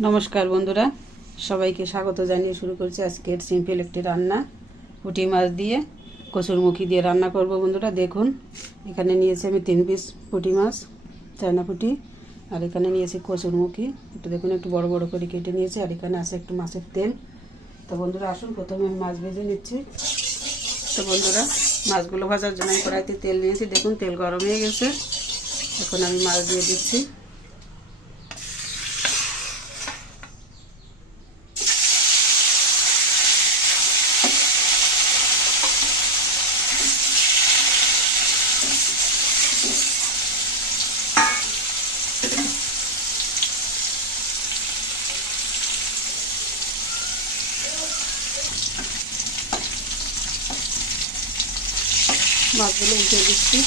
নমস্কার বন্ধুরা, সবাইকে স্বাগত জানিয়ে শুরু করছি আজকের সিম্পল একটি রান্না। পুঁটি মাছ দিয়ে কচুরমুখী দিয়ে রান্না করব বন্ধুরা, দেখুন। এখানে নিয়েছি আমি তিন পিস পুঁটি মাছ, চায়না পুঁটি, আর এখানে নিয়েছি কচুরমুখী একটু দেখুন, একটু বড় বড় করে কেটে নিয়েছি, আর এখানে আছে একটু মাছের তেল। তো বন্ধুরা, আসুন, প্রথমে আমি মাছ ভেজে নিচ্ছি। তো বন্ধুরা, মাছগুলো ভাজার জন্য কড়াইতে তেল নিয়েছি। দেখুন, তেল গরম হয়ে গেছে। এখন আমি মাছ দিয়ে দিচ্ছি। মাছগুলো উঠে দিচ্ছি।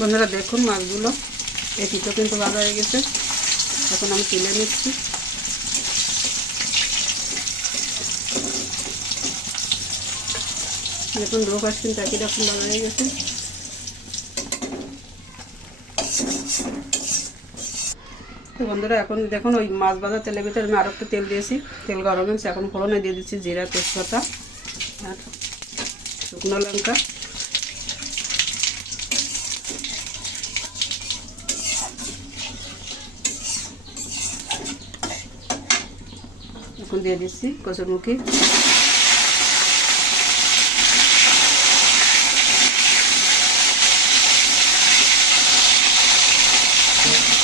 বন্ধুরা দেখুন মাছগুলো। এটিও কিন্তু ভালো হয়ে গেছে। এখন আমি তুলে নিচ্ছি। দেখুন কিন্তু একই রকম ভালো হয়ে গেছে। তো বন্ধুরা, এখন দেখুন, ওই মাছ ভাজা তেলের ভিতরে আমি আরও একটু তেল দিয়েছি। তেল গরম হয়েছে, এখন ফোড়নে দিয়ে দিচ্ছি জিরা, তেজপাতা আর শুকনো লঙ্কা। এখন দিয়ে দিচ্ছি কচুরমুখী।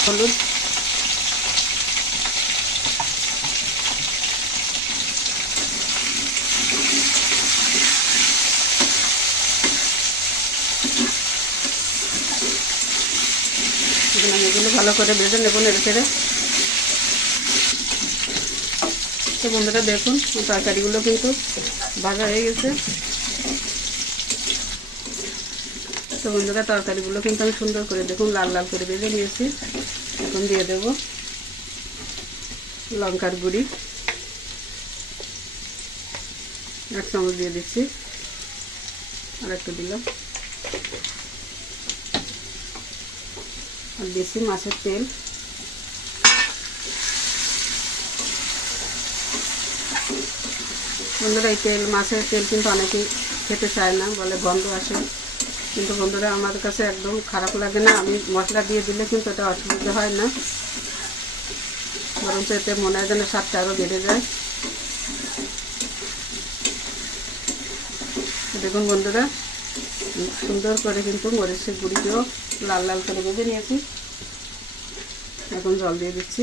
হলুদ। এগুলো ভালো করে বেঁধে নেব নেড়ে ছেড়ে তো বন্ধুরা দেখুন, তরকারিগুলো কিন্তু ভাজা হয়ে গেছে। তো বন্ধুরা, তরকারিগুলো কিন্তু আমি সুন্দর করে দেখুন, লাল লাল করে ভেজে নিয়েছি। এখন দিয়ে দেব লঙ্কার গুঁড়ি। এক চামচ দিয়ে দিচ্ছি। আর একটু দিলাম। আর দিচ্ছি মাছের তেল। বন্ধুরা, এই তেল, মাছের তেল কিন্তু অনেকেই খেতে চায় না, বলে গন্ধ আসে। কিন্তু বন্ধুরা, আমার কাছে একদম খারাপ লাগে না। আমি মশলা দিয়ে দিলে কিন্তু এটা অসুবিধা হয় না। বরঞ্চ এতে মনে হয় যেন স্বাদটা আরও বেড়ে যায়। দেখুন বন্ধুরা, সুন্দর করে কিন্তু মরিচের গুঁড়িকেও লাল লাল করে বেঁধে নিয়েছি। এখন জল দিয়ে দিচ্ছি।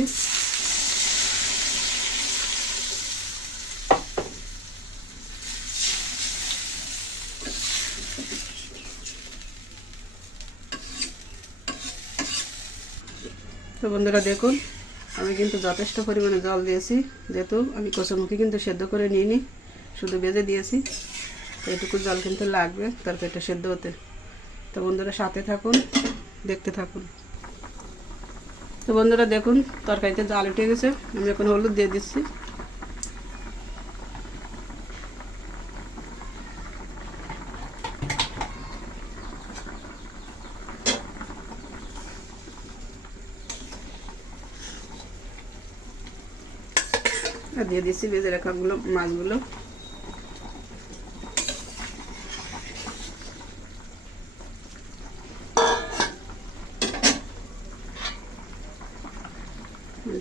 তো বন্ধুরা দেখুন, আমি কিন্তু যথেষ্ট পরিমাণে জল দিয়েছি। যেহেতু আমি কচুমুখী কিন্তু সেদ্ধ করে নিইনি, শুধু বেজে দিয়েছি। তো এটুকু জল কিন্তু লাগবে তরকারিটা সেদ্ধ হতে। তো বন্ধুরা সাথে থাকুন, দেখতে থাকুন। তো বন্ধুরা দেখুন, তরকারিতে জাল উঠে গেছে। আমি এখন হলুদ দিয়ে দিচ্ছি। আর দিয়ে দিচ্ছি বেজে রাখাগুলো মাছগুলো।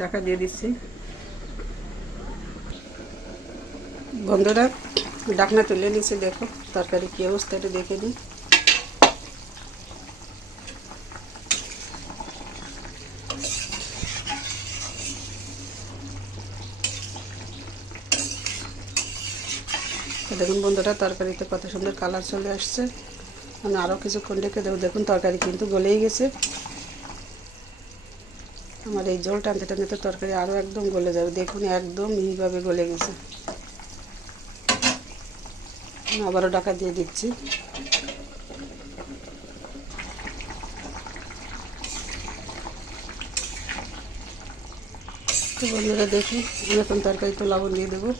ঢাকা দিয়ে দিচ্ছি। বন্ধুরা ডাকনা তুলে নিচ্ছি দেখো, তরকারি কী অবস্থা এটা দেখে নিই। দেখুন বন্ধুরা, তরকারিতে কত সুন্দর কালার চলে আসছে। আমি আরও কিছুক্ষণ রেখে দেবো। দেখুন, তরকারি কিন্তু গলেই গেছে। আমার এই জল টানতে টানতে তো তরকারি আরও একদম গলে যাবে। দেখুন, একদম মিহিভাবে গলে গেছে। আবারও ডাকা দিয়ে দিচ্ছি। তো বন্ধুরা, দেখুন এখন তরকারি তো লবণ দিয়ে দেবো।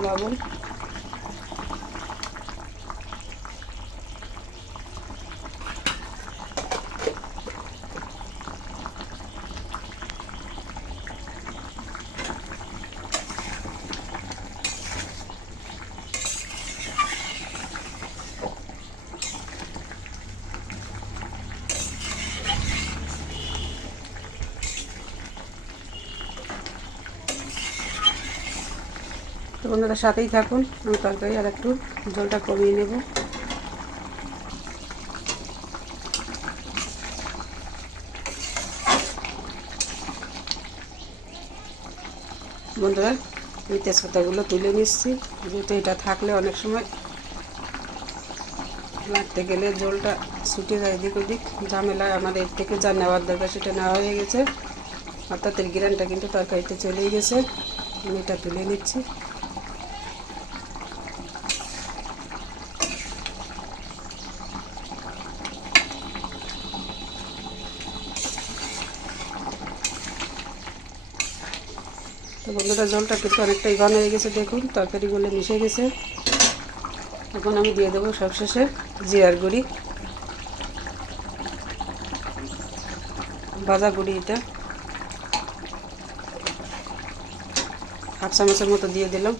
লবণ বন্ধুরা সাথেই থাকুন। আমি তরকারি আর একটু জলটা কমিয়ে নেব। বন্ধুরা, এই তেজপাতাগুলো তুলে নিচ্ছি। যেহেতু এটা থাকলে অনেক সময় লাগতে গেলে জলটা ছুটে যায় এদিক ওদিক। ঝামেলায় আমার এর থেকে যা নেওয়ার দরকার সেটা নেওয়া হয়ে গেছে। অর্থাৎ এর গ্রানটা কিন্তু তরকারিতে চলেই গেছে। আমি এটা তুলে নিচ্ছি। তো বন্ধুরা, জলটা কিন্তু অনেকটাই ঘন হয়ে গেছে, দেখুন, তরকারিগুলো মিশে গেছে। এখন আমি দিয়ে দেবো সবশেষে জিরার গুঁড়ি। ভাজা গুঁড়ি এটা। হাফ চামচের মতো দিয়ে দিলাম।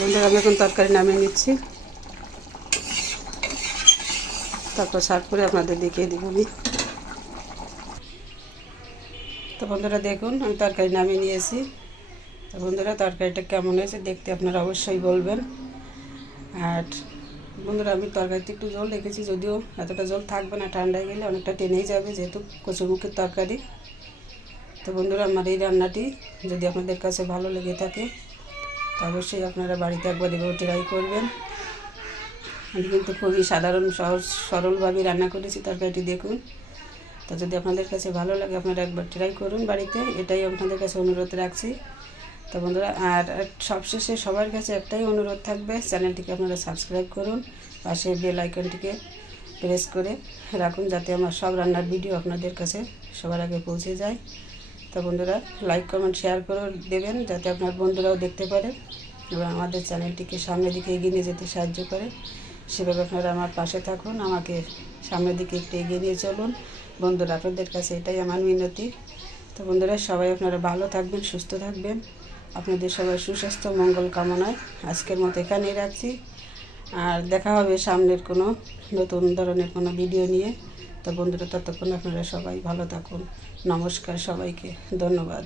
বন্ধুরা, আমি এখন তরকারি নামিয়ে নিচ্ছি। তারপর সার্ভ করে আপনাদের দেখিয়ে দিব আমি। তো বন্ধুরা, দেখুন, আমি তরকারি নামিয়ে নিয়েছি। তো বন্ধুরা, তরকারিটা কেমন হয়েছে দেখতে আপনারা অবশ্যই বলবেন। আর বন্ধুরা, আমি তরকারিতে একটু জল রেখেছি, যদিও এতটা জল থাকবে না, ঠান্ডায় গেলে অনেকটা টেনেই যাবে, যেহেতু কচুরমুখের তরকারি। তো বন্ধুরা, আমার এই রান্নাটি যদি আপনাদের কাছে ভালো লেগে থাকে অবশ্যই আপনারা বাড়িতে একবার এভাবে ট্রাই করবেন। আমি কিন্তু খুবই সাধারণ, সহজ, সরলভাবে রান্না করেছি, তরকারিটি দেখুন। তো যদি আপনাদের কাছে ভালো লাগে, আপনারা একবার ট্রাই করুন বাড়িতে। এটাই আপনাদের কাছে অনুরোধ রাখছি। তো বন্ধুরা, আর সবশেষে সবার কাছে একটাই অনুরোধ থাকবে, চ্যানেলটিকে আপনারা সাবস্ক্রাইব করুন, পাশে বেল আইকনটিকে প্রেস করে রাখুন, যাতে আমার সব রান্নার ভিডিও আপনাদের কাছে সবার আগে পৌঁছে যায়। তো বন্ধুরা লাইক কমেন্ট শেয়ার করে দেবেন যাতে আপনার বন্ধুরাও দেখতে পারে এবং আমাদের চ্যানেলটিকে সামনের দিকে এগিয়ে নিয়ে যেতে সাহায্য করে। সেভাবে আপনারা আমার পাশে থাকুন, আমাকে সামনের দিকে একটু এগিয়ে নিয়ে চলুন। বন্ধুরা, আপনাদের কাছে এটাই আমার মিনতি। তো বন্ধুরা, সবাই আপনারা ভালো থাকবেন, সুস্থ থাকবেন। আপনাদের সবাই সুস্বাস্থ্য, মঙ্গল কামনায় আজকের মতো এখানেই রাখছি। আর দেখা হবে সামনের কোনো নতুন ধরনের কোনো ভিডিও নিয়ে। তো বন্ধুরা, ততক্ষণ আপনারা সবাই ভালো থাকুন। নমস্কার সবাইকে ধন্যবাদ।